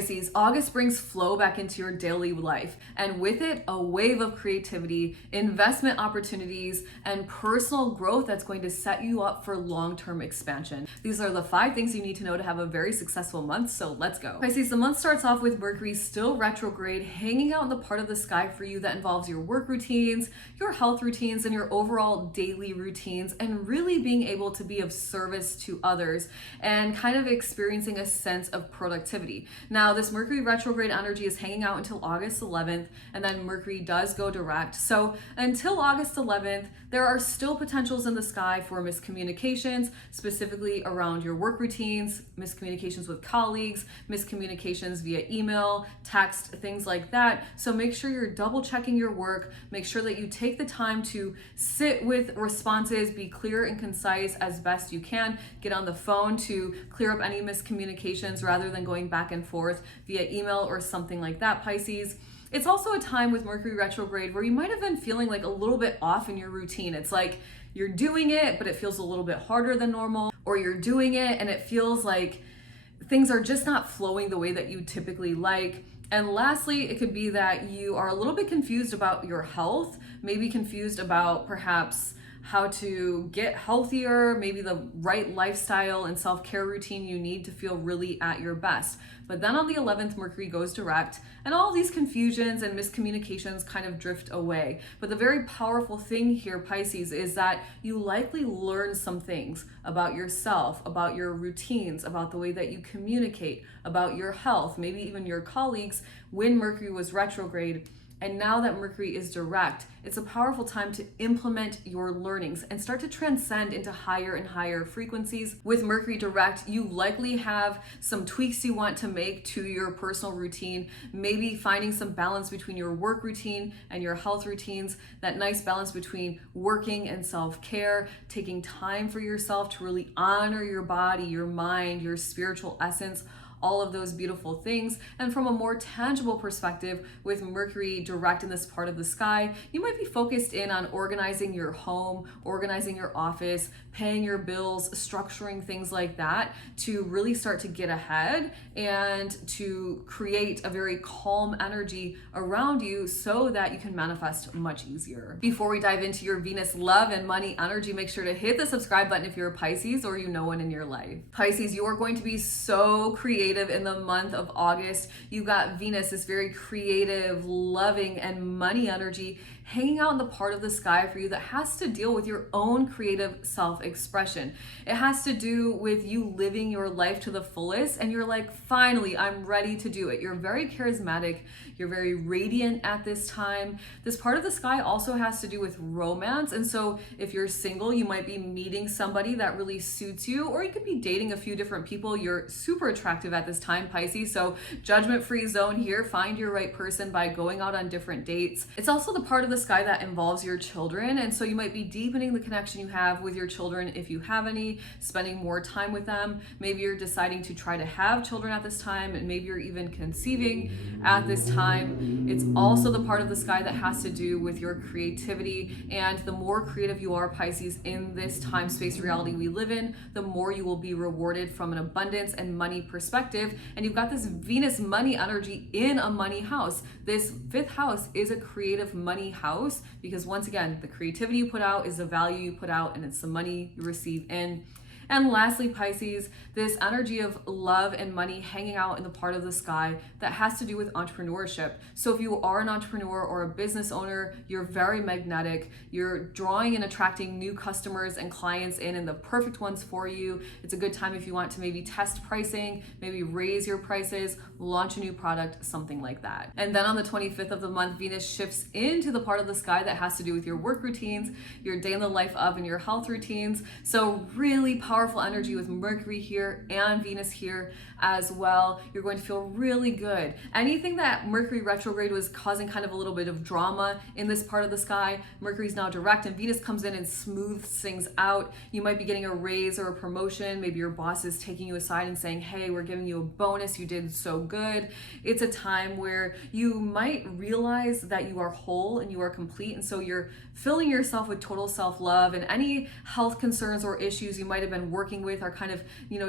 Pisces, August brings flow back into your daily life, and with it, a wave of creativity, investment opportunities, and personal growth that's going to set you up for long-term expansion. These are the 5 things you need to know to have a very successful month, so let's go. Pisces, the month starts off with Mercury still retrograde, hanging out in the part of the sky for you that involves your work routines, your health routines, and your overall daily routines, and really being able to be of service to others and kind of experiencing a sense of productivity. Now, this Mercury retrograde energy is hanging out until August 11th, and then Mercury does go direct. So until August 11th, there are still potentials in the sky for miscommunications, specifically around your work routines, miscommunications with colleagues, miscommunications via email, text, things like that. So make sure you're double checking your work. Make sure that you take the time to sit with responses, be clear and concise as best you can. Get on the phone to clear up any miscommunications rather than going back and forth via email or something like that, Pisces. It's also a time with Mercury retrograde where you might have been feeling like a little bit off in your routine. It's like you're doing it, but it feels a little bit harder than normal, or you're doing it and it feels like things are just not flowing the way that you typically like. And lastly, it could be that you are a little bit confused about your health, maybe confused about perhaps how to get healthier, maybe the right lifestyle and self-care routine you need to feel really at your best. But then on the 11th, Mercury goes direct, and all these confusions and miscommunications kind of drift away. But the very powerful thing here, Pisces, is that you likely learn some things about yourself, about your routines, about the way that you communicate, about your health, maybe even your colleagues when Mercury was retrograde. And now that Mercury is direct, it's a powerful time to implement your learnings and start to transcend into higher and higher frequencies. With Mercury direct, you likely have some tweaks you want to make to your personal routine, maybe finding some balance between your work routine and your health routines, that nice balance between working and self-care, taking time for yourself to really honor your body, your mind, your spiritual essence, all of those beautiful things. And from a more tangible perspective, with Mercury direct in this part of the sky, you might be focused in on organizing your home, organizing your office, paying your bills, structuring things like that to really start to get ahead and to create a very calm energy around you so that you can manifest much easier. Before we dive into your Venus love and money energy, make sure to hit the subscribe button if you're a Pisces or you know one in your life. Pisces, you are going to be so creative in the month of August. You got Venus, this very creative, loving, and money energy hanging out in the part of the sky for you that has to deal with your own creative self-expression. It has to do with you living your life to the fullest, and you're like, finally, I'm ready to do it. You're very charismatic. You're very radiant at this time. This part of the sky also has to do with romance. And so if you're single, you might be meeting somebody that really suits you, or you could be dating a few different people. You're super attractive at this time, Pisces. So judgment-free zone here. Find your right person by going out on different dates. It's also the part of the sky that involves your children, and so you might be deepening the connection you have with your children if you have any, spending more time with them. Maybe you're deciding to try to have children at this time, and maybe you're even conceiving at this time. It's also the part of the sky that has to do with your creativity, and the more creative you are, Pisces, in this time space reality we live in, the more you will be rewarded from an abundance and money perspective. And you've got this Venus money energy in a money house. This 5th house is a creative money house, because once again, the creativity you put out is the value you put out, and it's the money you receive in. And lastly, Pisces, this energy of love and money hanging out in the part of the sky that has to do with entrepreneurship. So if you are an entrepreneur or a business owner, you're very magnetic. You're drawing and attracting new customers and clients in, and the perfect ones for you. It's a good time if you want to maybe test pricing, maybe raise your prices, launch a new product, something like that. And then on the 25th of the month, Venus shifts into the part of the sky that has to do with your work routines, your day in the life of, and your health routines. So really powerful energy with Mercury here and Venus here as well. You're going to feel really good. Anything that Mercury retrograde was causing kind of a little bit of drama in this part of the sky, Mercury's now direct and Venus comes in and smooths things out. You might be getting a raise or a promotion. Maybe your boss is taking you aside and saying, hey, we're giving you a bonus. You did so good. It's a time where you might realize that you are whole and you are complete. And so you're filling yourself with total self-love, and any health concerns or issues you might have been been working with are kind of,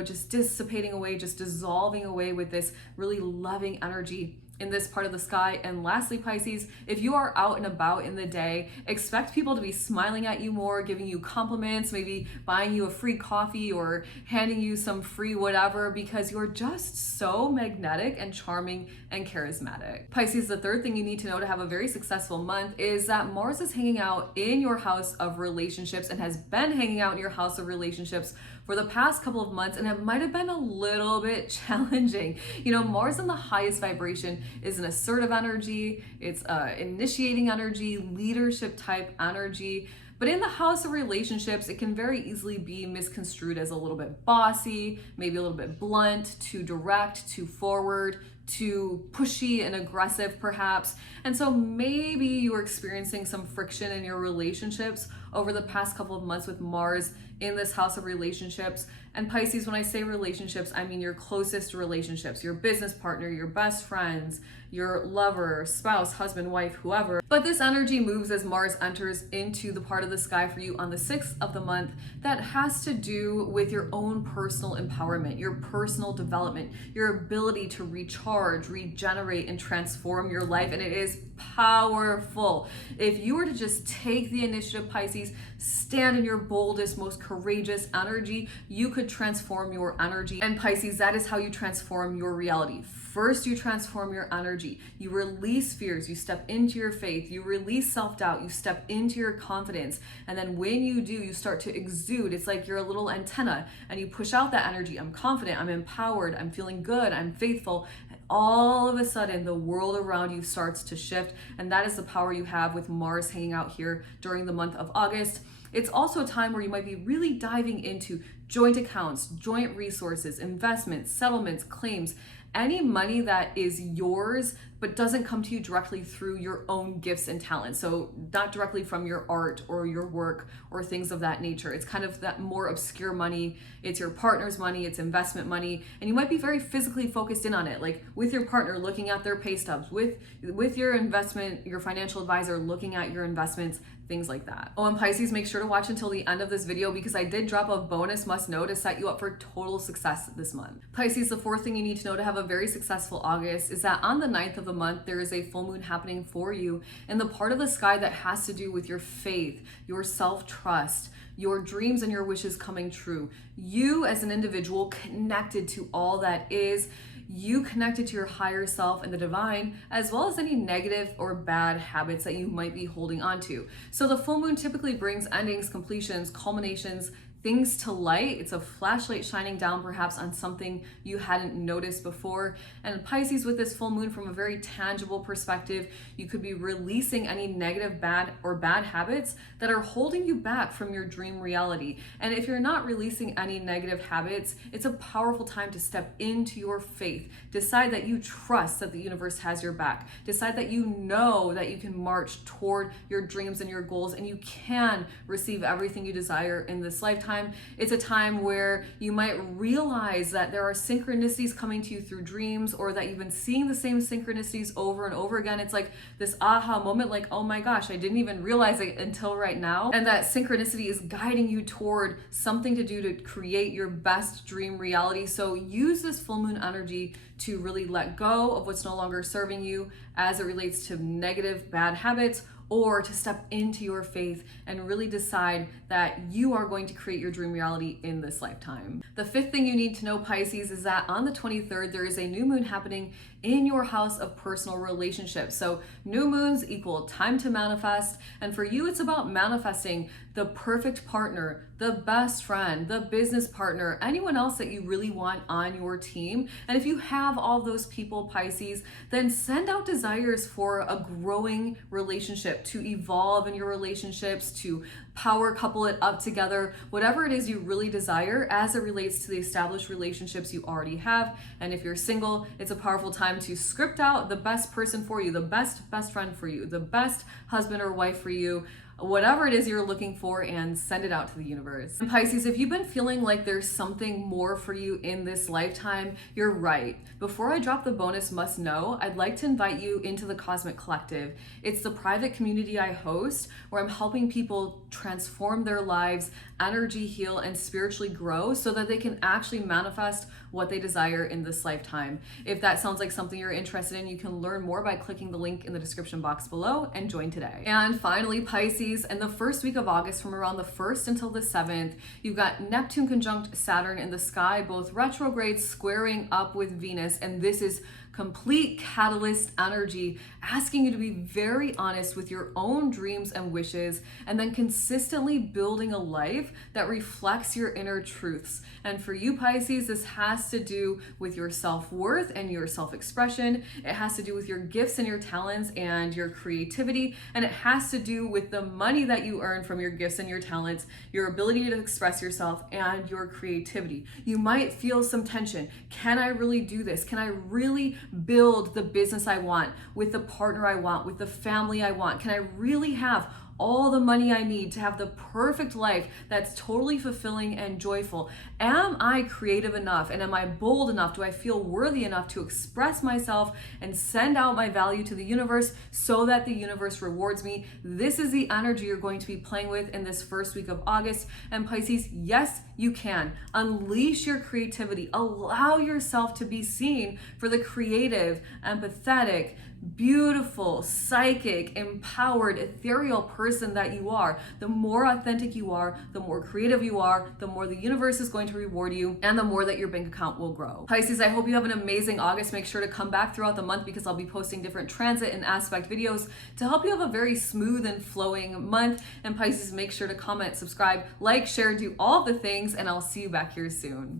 just dissipating away, just dissolving away with this really loving energy in this part of the sky. And lastly, Pisces, if you are out and about in the day, expect people to be smiling at you more, giving you compliments, maybe buying you a free coffee or handing you some free whatever, because you're just so magnetic and charming and charismatic. Pisces, the third thing you need to know to have a very successful month is that Mars is hanging out in your house of relationships and has been hanging out in your house of relationships for the past couple of months, and it might have been a little bit challenging. Mars in the highest vibration is an assertive energy, it's initiating energy, leadership type energy. But in the house of relationships, it can very easily be misconstrued as a little bit bossy, maybe a little bit blunt, too direct, too forward, too pushy and aggressive perhaps. And so maybe you are experiencing some friction in your relationships over the past couple of months with Mars in this house of relationships. And Pisces, when I say relationships, I mean your closest relationships, your business partner, your best friends, your lover, spouse, husband, wife, whoever. But this energy moves as Mars enters into the part of the sky for you on the 6th of the month that has to do with your own personal empowerment, your personal development, your ability to recharge, regenerate, and transform your life. And it is powerful. If you were to just take the initiative, Pisces, stand in your boldest, most courageous energy, you could transform your energy. And Pisces, that is how you transform your reality. First, you transform your energy. You release fears. You step into your faith. You release self-doubt. You step into your confidence. And then when you do, you start to exude. It's like you're a little antenna and you push out that energy. I'm confident. I'm empowered. I'm feeling good. I'm faithful. And all of a sudden, the world around you starts to shift. And that is the power you have with Mars hanging out here during the month of August. It's also a time where you might be really diving into joint accounts, joint resources, investments, settlements, claims, any money that is yours but doesn't come to you directly through your own gifts and talents. So not directly from your art or your work or things of that nature. It's kind of that more obscure money. It's your partner's money, it's investment money, and you might be very physically focused in on it, like with your partner looking at their pay stubs, with your investment, your financial advisor looking at your investments, things like that. Oh, and Pisces, make sure to watch until the end of this video because I did drop a bonus must know to set you up for total success this month. Pisces, the fourth thing you need to know to have a very successful August is that on the 9th of the month, there is a full moon happening for you in the part of the sky that has to do with your faith, your self-trust, your dreams and your wishes coming true. You as an individual connected to all that is, you connected to your higher self and the divine, as well as any negative or bad habits that you might be holding on to. So the full moon typically brings endings, completions, culminations, things to light. It's a flashlight shining down perhaps on something you hadn't noticed before. And Pisces, with this full moon, from a very tangible perspective, you could be releasing any negative, bad habits that are holding you back from your dream reality. And if you're not releasing any negative habits, it's a powerful time to step into your faith. Decide that you trust that the universe has your back. Decide that you know that you can march toward your dreams and your goals, and you can receive everything you desire in this lifetime. It's a time where you might realize that there are synchronicities coming to you through dreams, or that you've been seeing the same synchronicities over and over again. It's like this aha moment, like, oh my gosh, I didn't even realize it until right now. And that synchronicity is guiding you toward something to do to create your best dream reality. So use this full moon energy to really let go of what's no longer serving you as it relates to negative, bad habits, or to step into your faith and really decide that you are going to create your dream reality in this lifetime. The fifth thing you need to know, Pisces, is that on the 23rd, there is a new moon happening in your house of personal relationships. So new moons equal time to manifest. And for you, it's about manifesting the perfect partner, the best friend, the business partner, anyone else that you really want on your team. And if you have all those people, Pisces, then send out desires for a growing relationship, to evolve in your relationships, to power couple it up together, whatever it is you really desire as it relates to the established relationships you already have. And if you're single, it's a powerful time to script out the best person for you, the best friend for you, the best husband or wife for you, whatever it is you're looking for and send it out to the universe. And Pisces, if you've been feeling like there's something more for you in this lifetime, you're right. Before I drop the bonus must know, I'd like to invite you into the Cosmic Collective. It's the private community I host where I'm helping people transform their lives, energy heal, and spiritually grow so that they can actually manifest what they desire in this lifetime. If that sounds like something you're interested in, you can learn more by clicking the link in the description box below and join today. And finally, Pisces, in the first week of August, from around the 1st until the 7th, you've got Neptune conjunct Saturn in the sky, both retrograde squaring up with Venus, and this is complete catalyst energy asking you to be very honest with your own dreams and wishes, and then consistently building a life that reflects your inner truths. And for you, Pisces, this has to do with your self-worth and your self-expression. It has to do with your gifts and your talents and your creativity, and it has to do with the money that you earn from your gifts and your talents, your ability to express yourself, and your creativity. You might feel some tension. Can I really do this? Can I really build the business I want, with the partner I want, with the family I want? Can I really have all the money I need to have the perfect life that's totally fulfilling and joyful? Am I creative enough, and am I bold enough? Do I feel worthy enough to express myself and send out my value to the universe so that the universe rewards me? This is the energy you're going to be playing with in this first week of August. And Pisces, yes, you can. Unleash your creativity. Allow yourself to be seen for the creative, empathetic, beautiful, psychic, empowered, ethereal person that you are. The more authentic you are, the more creative you are, the more the universe is going to reward you, and the more that your bank account will grow. Pisces, I hope you have an amazing August. Make sure to come back throughout the month because I'll be posting different transit and aspect videos to help you have a very smooth and flowing month. And Pisces, make sure to comment, subscribe, like, share, do all the things, and I'll see you back here soon.